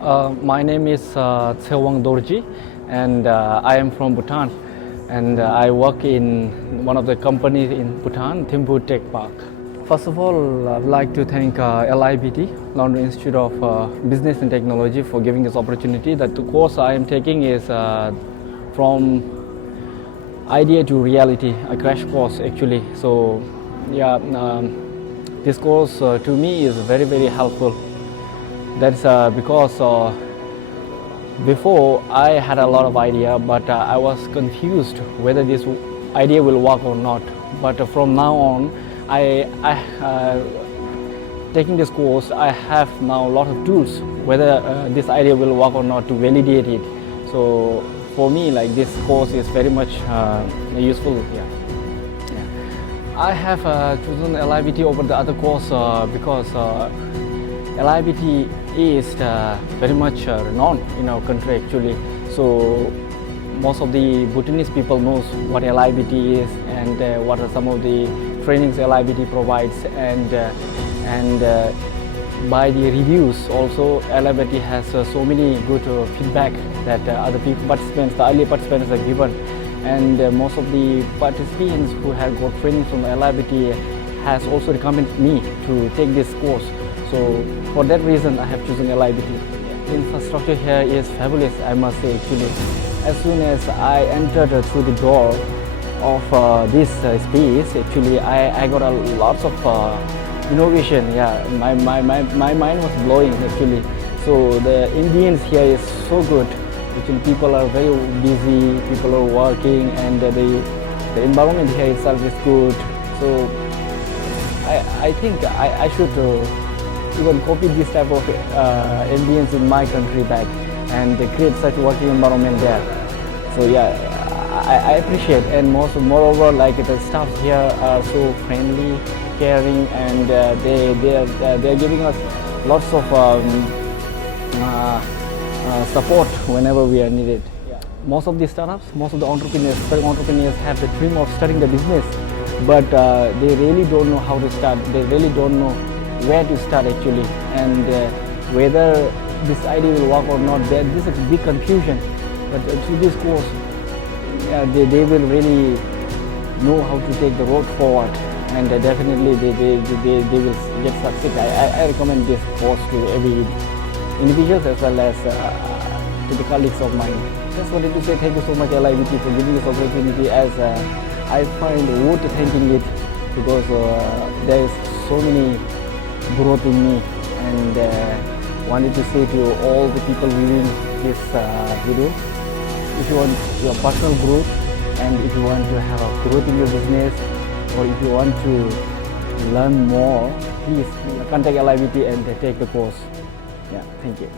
My name is Tshewang Dorji, and I am from Bhutan, and I work in one of the companies in Bhutan, Thimphu Techpark. First of all, I would like to thank LIBT, London Institute of Business and Technology, for giving this opportunity. That the course I am taking is from idea to reality, a crash course actually. So, yeah, this course to me is very, very helpful. That's because before I had a lot of idea, but I was confused whether this idea will work or not. But from now on, taking this course, I have now a lot of tools whether this idea will work or not to validate it. So for me, like, this course is very much useful. Yeah. I have chosen LIBT over the other course because LIBT is very much renowned in our country actually. So most of the Bhutanese people knows what LIBT is and what are some of the trainings LIBT provides, and by the reviews also LIBT has so many good feedback that other people participants, the early participants are given, and most of the participants who have got training from LIBT has also recommended me to take this course. So for that reason I have chosen LIBT. Infrastructure here is fabulous, I must say actually. As soon as I entered through the door of this space, actually I got a lots of innovation. Yeah, my mind was blowing actually. So the ambience here is so good. Actually people are very busy, people are working, and the environment here itself is good. So I think I should even copy this type of ambience in my country back and create such working environment there. So yeah, I appreciate, and moreover, like, the staff here are so friendly, caring, and they are giving us lots of support whenever we are needed. Most of the startups, most of the entrepreneurs have the dream of starting the business, but they really don't know how to start. They really don't know where to start actually, and whether this idea will work or not. This is a big confusion, but through this course they will really know how to take the road forward, and definitely they will get success. I recommend this course to every individuals as well as to the colleagues of mine. Just wanted to say thank you so much LIBT for giving this opportunity, as I find worth thanking it, because there is so many growth in me, and wanted to say to all the people viewing this video, if you want your personal growth, and if you want to have a growth in your business, or if you want to learn more, please contact LIBT and take the course. Yeah, thank you.